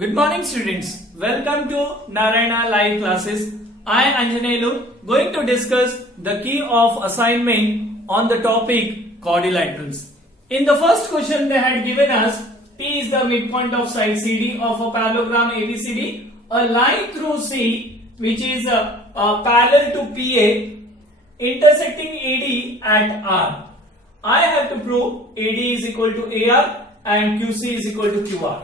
Good morning students. Welcome to Narayana live classes. I am Anjanelu going to discuss the key of assignment on the topic quadrilaterals. In the first question they had given us P is the midpoint of side CD of a parallelogram ABCD. A line through C which is parallel to PA intersecting AD at R. I have to prove AD is equal to AR and QC is equal to QR.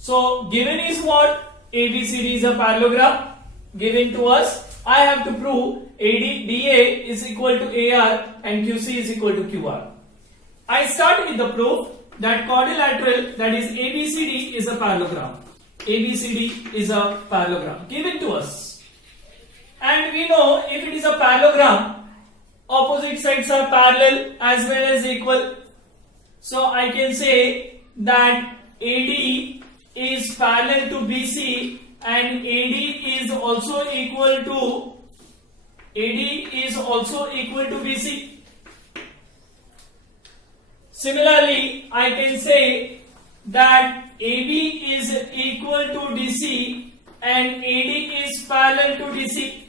So given is what? ABCD is a parallelogram given to us. I have to prove DA is equal to AR and QC is equal to QR. I start with the proof that quadrilateral, that is ABCD, is a parallelogram. ABCD is a parallelogram given to us. And we know if it is a parallelogram, opposite sides are parallel as well as equal. So I can say that AD is parallel to BC and AD is also equal to BC. Similarly, I can say that AB is equal to DC and AD is parallel to DC.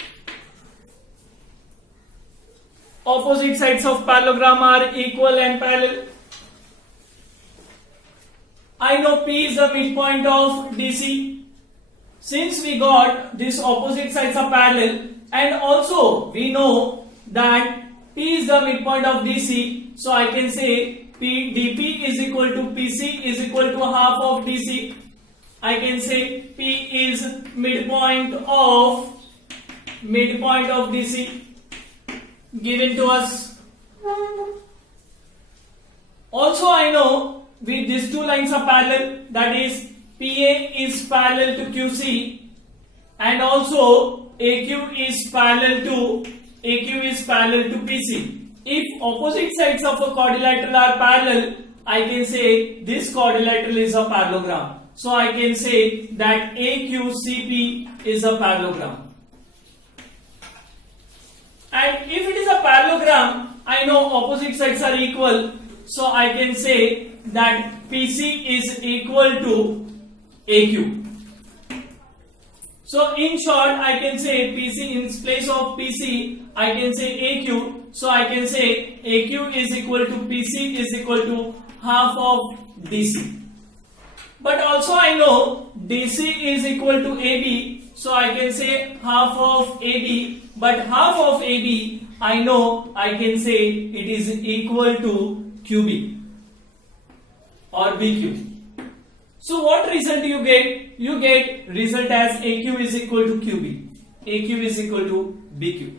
Opposite sides of parallelogram are equal and parallel. I know P is the midpoint of DC. Since we got this opposite sides are parallel and also we know that P is the midpoint of DC, so I can say dP is equal to PC is equal to half of DC. I can say P is midpoint of DC given to us. Also I know with these two lines are parallel, that is PA is parallel to QC and also AQ is parallel to PC. If opposite sides of a quadrilateral are parallel, I can say this quadrilateral is a parallelogram. So I can say that AQCP is a parallelogram. And if it is a parallelogram, I know opposite sides are equal. So I can say that PC is equal to AQ. So in short, I can say PC in place of PC, I can say AQ. So I can say AQ is equal to PC is equal to half of DC. But also I know DC is equal to AB. So I can say half of AB. But half of AB, I know I can say it is equal to QB or BQ. So what result you get? You get result as AQ is equal to QB. AQ is equal to BQ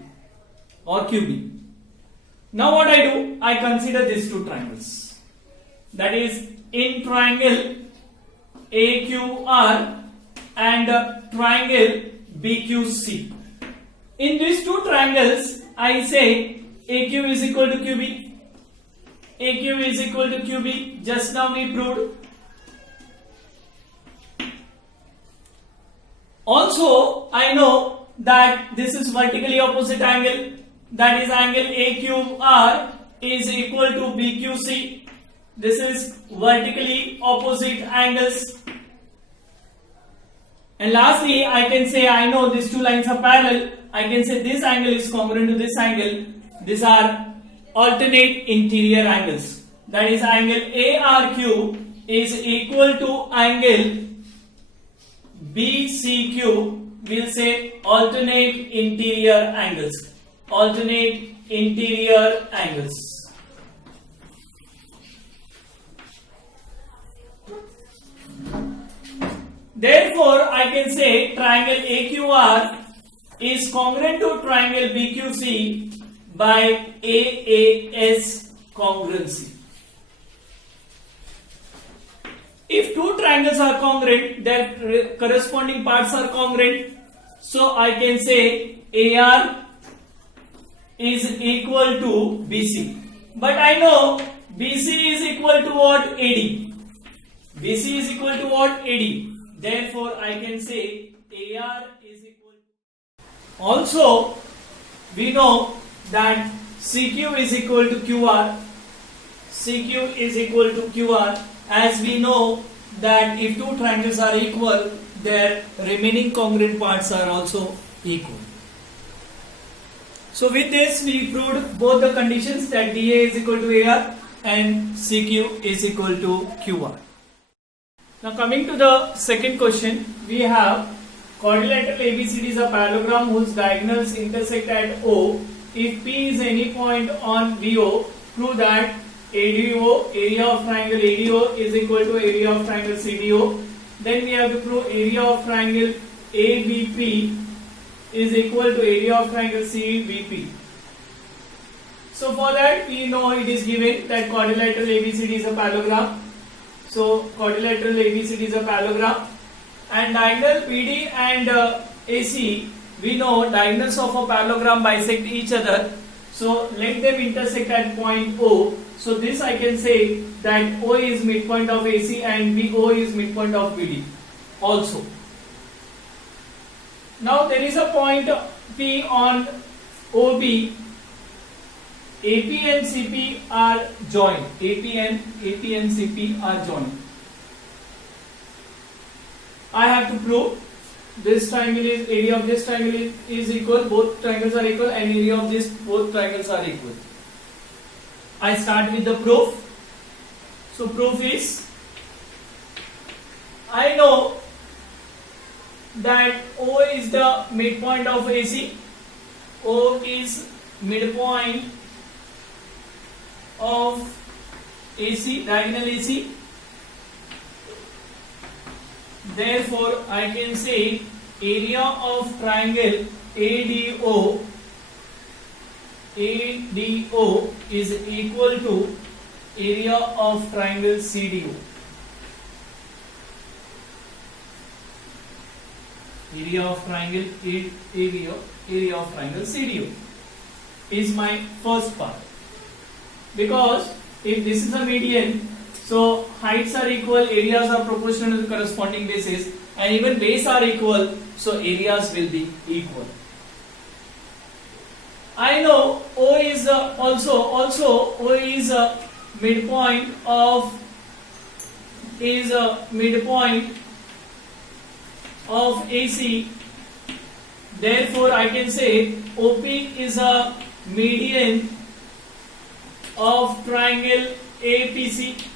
or QB. Now what I do? I consider these two triangles. That is in triangle AQR and triangle BQC. In these two triangles, I say AQ is equal to QB. AQ is equal to QB. Just now we proved. Also, I know that this is vertically opposite angle. That is angle AQR is equal to BQC. This is vertically opposite angles. And lastly, I can say I know these two lines are parallel. I can say this angle is congruent to this angle. These are alternate interior angles. That is angle ARQ is equal to angle BCQ. We'll say alternate interior angles. Alternate interior angles. Therefore, I can say triangle AQR is congruent to triangle BQC by AAS congruency. If two triangles are congruent, their corresponding parts are congruent. So I can say AR is equal to BC. But I know BC is equal to what? AD. BC is equal to what? AD. Therefore, I can say AR is equal to. Also, we know that CQ is equal to QR. CQ is equal to QR, as we know that if two triangles are equal, their remaining congruent parts are also equal. So with this we proved both the conditions, that DA is equal to AR and CQ is equal to QR. Now coming to the second question, we have quadrilateral ABCD is a parallelogram whose diagonals intersect at O. If P is any point on BO, prove that ADO, area of triangle ADO, is equal to area of triangle CDO. Then we have to prove area of triangle ABP is equal to area of triangle CBP. So for that we know it is given that quadrilateral ABCD is a parallelogram. So quadrilateral ABCD is a parallelogram, and diagonal PD and AC, we know diagonals of a parallelogram bisect each other. So let them intersect at point O. So this I can say that O is midpoint of AC and BO is midpoint of BD also. Now there is a point P on OB. AP and CP are joined. AP and CP are joined. I have to prove this triangle is, area of this triangle is equal, both triangles are equal, and area of this both triangles are equal. I start with the proof. So proof is, I know that O is the midpoint of AC. O is midpoint of AC, diagonal AC. Therefore, I can say area of triangle ADO is equal to area of triangle CDO. Area of triangle CDO is my first part. Because if this is a median, so heights are equal, areas are proportional to the corresponding bases, and even base are equal, so areas will be equal. I know O is also O is a midpoint of AC. Therefore, I can say OP is a median of triangle APC.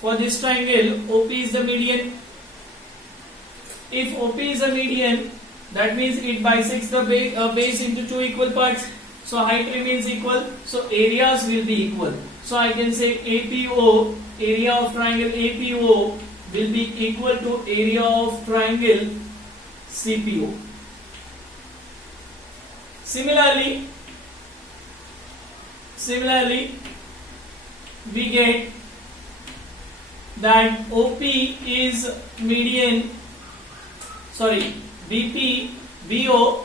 For this triangle, OP is the median. If OP is a median, that means it bisects the base into two equal parts. So height remains equal. So areas will be equal. So I can say APO, area of triangle APO, will be equal to area of triangle CPO. Similarly, we get that OP is median, BP, BO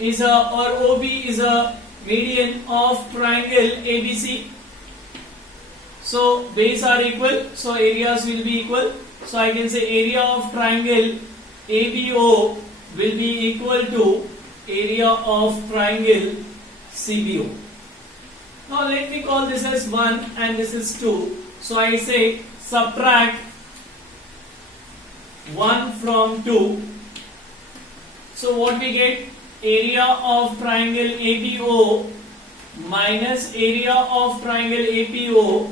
is or OB is a median of triangle ABC. So base are equal, so areas will be equal. So I can say area of triangle ABO will be equal to area of triangle CBO. Now let me call this as 1 and this is 2. So I say subtract 1 from 2. So what we get? Area of triangle ABO minus area of triangle APO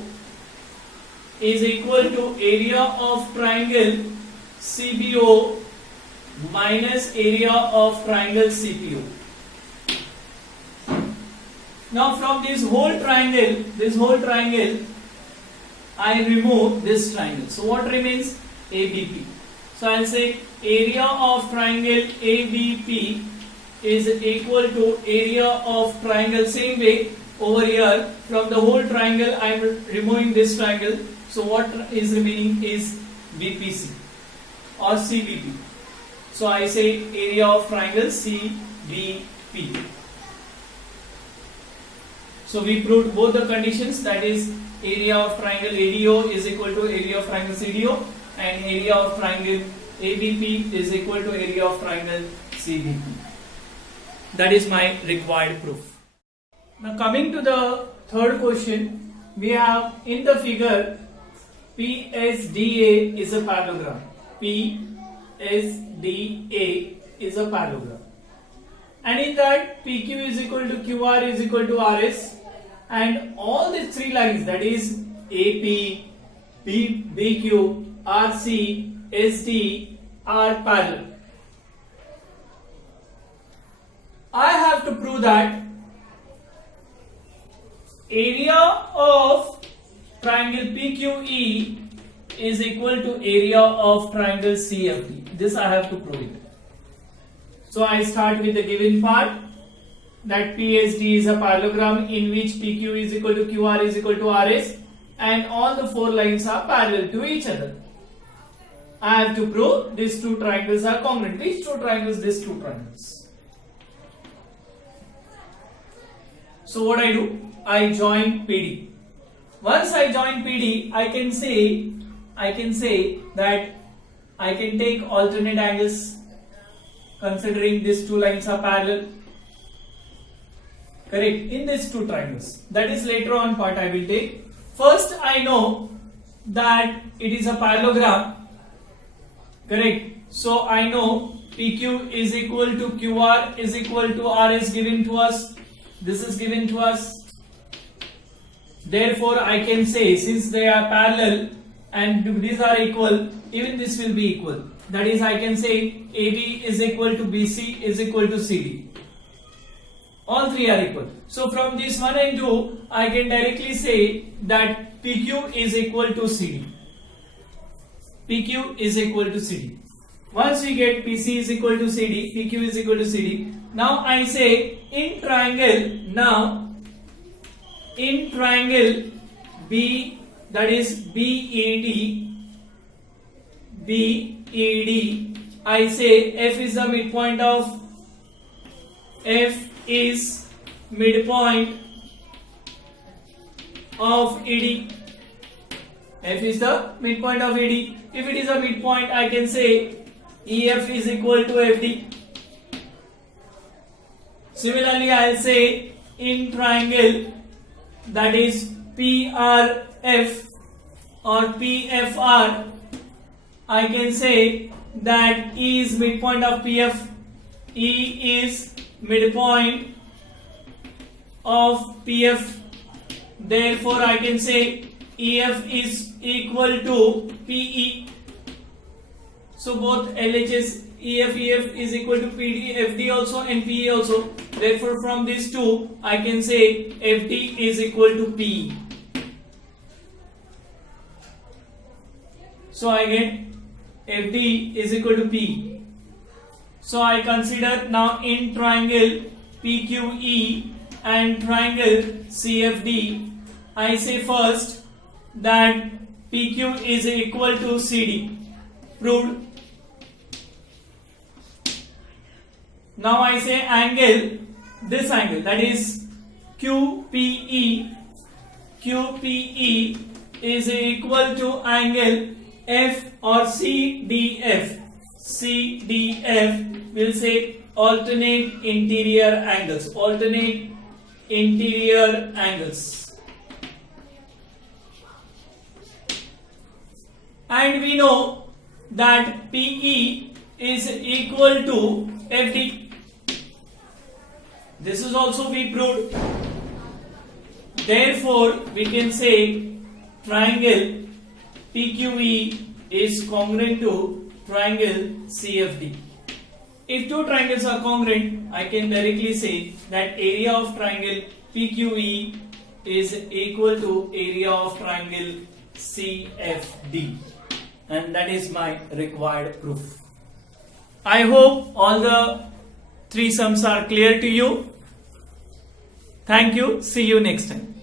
is equal to area of triangle CBO minus area of triangle CPO. Now from this whole triangle, I remove this triangle. So what remains? ABP. So I'll say area of triangle ABP is equal to area of triangle. Same way over here, from the whole triangle I am removing this triangle. So what is remaining is BPC or CBP. So I say area of triangle CBP. So we proved both the conditions, that is area of triangle ADO is equal to area of triangle CDO and area of triangle ABP is equal to area of triangle CBP. That is my required proof. Now coming to the third question, we have in the figure PSDA is a parallelogram. PSDA is a parallelogram. And in that PQ is equal to QR is equal to RS, and all these three lines, that is AP, BQ, RC, SD, are parallel. I have to prove that area of triangle PQE is equal to area of triangle CFD. This I have to prove it. So I start with the given part, that PSD is a parallelogram in which PQ is equal to QR is equal to RS, and all the four lines are parallel to each other. I have to prove these two triangles are congruent. Which two triangles? These two triangles. So what I do? I join PD. Once I join PD, I can say that I can take alternate angles considering these two lines are parallel. Correct? In these two triangles. That is later on part I will take. First I know that it is a parallelogram. Correct? So I know PQ is equal to QR is equal to RS given to us. This is given to us. Therefore I can say, since they are parallel and these are equal, even this will be equal. That is, I can say AB is equal to BC is equal to CD. All three are equal. So from this 1 and 2, I can directly say that PQ is equal to CD. PQ is equal to CD. Once we get PC is equal to CD, PQ is equal to CD. Now I say in triangle, B, that is BED, I say F is the midpoint of ED. F is the midpoint of ED. If it is a midpoint, I can say EF is equal to FD. Similarly, I'll say in triangle, that is PRF or PFR, I can say that E is midpoint of PF, E is midpoint of PF. Therefore, I can say EF is equal to PE. So both LHS EF is equal to PD, FD also and PE also. Therefore, from these two, I can say FD is equal to PE. So I get FD is equal to PE. So I consider now in triangle PQE and triangle CFD, I say first that PQ is equal to CD. Proved. Now I say angle, this angle, that is QPE is equal to angle F or CDF. CDF will say alternate interior angles. Alternate interior angles. And we know that PE is equal to FD. This is also we proved. Therefore, we can say triangle PQE is congruent to triangle CFD. If two triangles are congruent, I can directly say that area of triangle PQE is equal to area of triangle CFD. And that is my required proof. I hope all the three sums are clear to you. Thank you. See you next time.